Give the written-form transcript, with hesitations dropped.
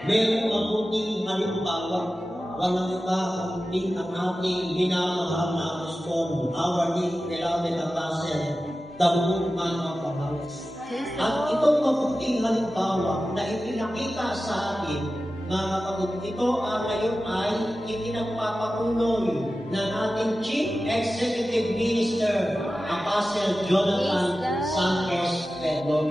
Merong mabuting halimbawa. Walang kakunting ang ating minamahal na apostol, our beloved apostle, the movement of the house. At itong mabuting halimbawa na ipinakita sa atin, mga kapatid, ito ngayon ay itinagpapatuloy ng ating Chief Executive Minister, Apostle Jonathan Sanchez Pedro.